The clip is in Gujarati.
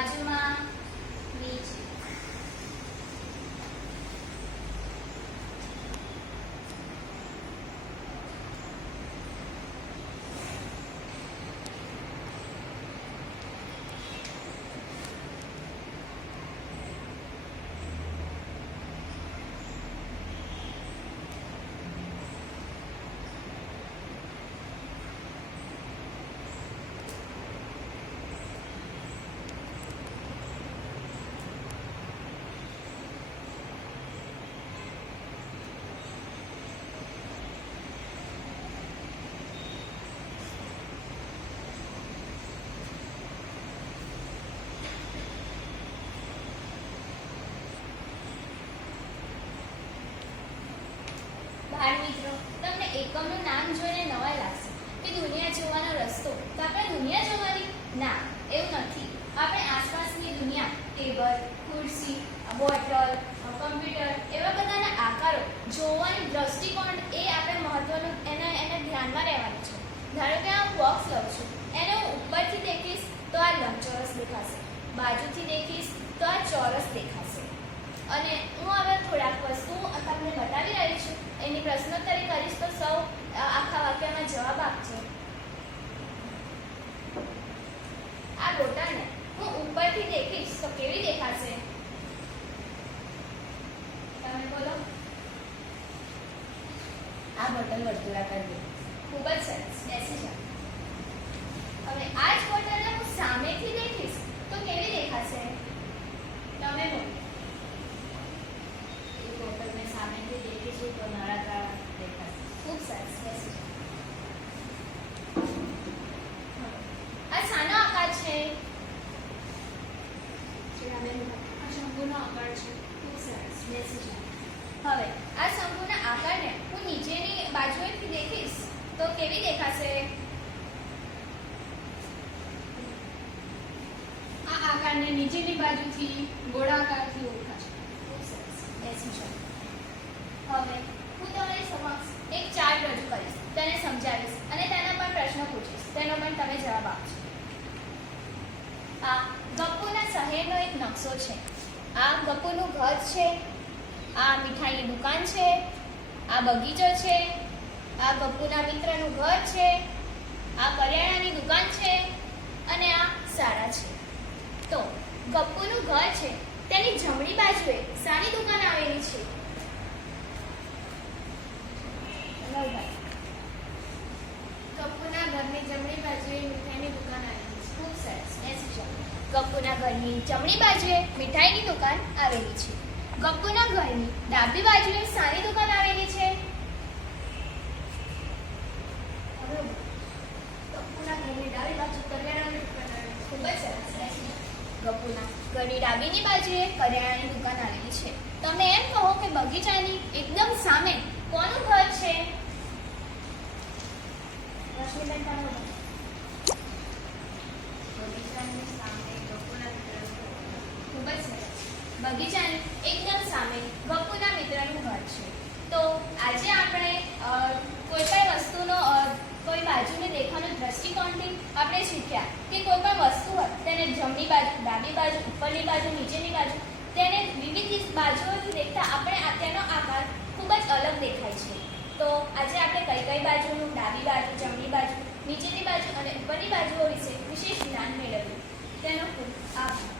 બાજુમાં, નીચે. બાળ મિત્રો, તમને એકમનું નામ જોઈને નવાઈ લાગશે કે દુનિયા જોવાનો રસ્તો તો આપણે દુનિયા જોવાની? ના, એવું નથી. આપણે આસપાસની દુનિયા, ટેબલ, ખુરશી, બોટલ, કમ્પ્યુટર એવા બધાના આકારો જોવાની દ્રષ્ટિકોણ એ આપણે મહત્વનું એને ધ્યાનમાં રહેવાનું છે. ધારો કે આ બોક્સ લઉં છું, એને હું ઉપરથી દેખીશ તો આ લંબચોરસ દેખાશે, બાજુથી દેખીશ તો આ ચોરસ દેખાશે. અને હું હવે થોડાક વસ્તુઓ તમને બતાવી રહી છું, એની પ્રશ્નોત્તરી કરીશ તો સૌ આખા વાક્યમાં જવાબ આપજો. આ બોટલને હું ઉપરથી દેખીશ તો કેવી દેખાશે? તમે બોલો. આ બોટલ વર્તુળાકાર દેખાશે. ખૂબ જ સરસ, બેસી જાઓ. હવે આ જ બોટલને હું સામેથી દેખીશ તો કેવી દેખાશે? તમે બોલો. એ બોટલને સામેથી દેખીશું તો નળાકાર દેખાશે. ખૂબ સરસ, બેસી જાઓ. આ શાનો આકાર છે? આ શંકુનો આકાર છે. ખૂબ સરસ, બેસી જાઓ. હવે આ શંકુના આકારને હું નીચેની બાજુએથી દેખીશ તો કેવી દેખાશે? આ આકારને નીચેની બાજુથી ગોળાકારથી ઓળખાશે. ખૂબ સરસ, બેસી જાઓ. હવે હું તમારી સમક્ષ એક ચાર્ટ રજૂ કરીશ, તેને સમજાવીશ અને તેના પર પ્રશ્ન પૂછીશ, તેનો પણ તમે જવાબ આપજો. આ ગપ્પુના શહેરનો એક નકશો છે. આ ગપ્પુનું ઘર છે, આ મીઠાઈની દુકાન છે, આ બગીચો છે, આ ગપ્પુના મિત્રનું ઘર છે, આ કરિયાણાની દુકાન છે અને આ શાળા છે. તો ગપ્પુનું ઘર છે તેની જમણી બાજુએ શાની દુકાન આવેલી છે? નવભાઈ. ગપ્પુના ઘરની જમણી બાજુએ મીઠાઈની દુકાન આવેલી છે. ખૂબ સરસ, બેસી જાઓ. ગપ્પુના ઘરની જમણી બાજુએ મીઠાઈની દુકાન આવેલી છે. ગપ્પુના ઘરની ડાબી બાજુએ શાની દુકાન આવેલી છે? ગપ્પુના ઘરની ડાબી બાજુ કરિયાણાની દુકાન આવેલી છે. ખૂબ જ સરસ, બેસી જાઓ. ગપ્પુના ઘરની ડાબીની બાજુએ કરિયાણાની દુકાન આવેલી છે. તમે એમ કહો કે બગીચાની એકદમ સામે કોનું ઘર છે? રશ્મિબેન, તમે બોલો. બગીચાની સામે ગપ્પુના મિત્રનું ઘર. ખૂબ જ સરસ. બગીચાની એકદમ સામે ગપ્પુના મિત્રનું ઘર છે. તો આજે આપણે કોઈ પણ વસ્તુનો કોઈ બાજુને દેખવાનો દ્રષ્ટિકોણથી આપણે શીખ્યા કે કોઈ પણ વસ્તુ હોય તેને જમણી બાજુ, ડાબી બાજુ, ઉપરની બાજુ, નીચેની બાજુ, તેને વિવિધ બાજુઓથી દેખતા આપણે તેનો આકાર ખૂબ જ અલગ દેખાય છે. તો આજે આપણે કઈ કઈ બાજુનું, ડાબી બાજુ, જમણી બાજુ, નીચેની બાજુ અને ઉપરની બાજુઓ વિશે વિશેષ જ્ઞાન મેળવ્યું. તેનો ખૂબ આભાર.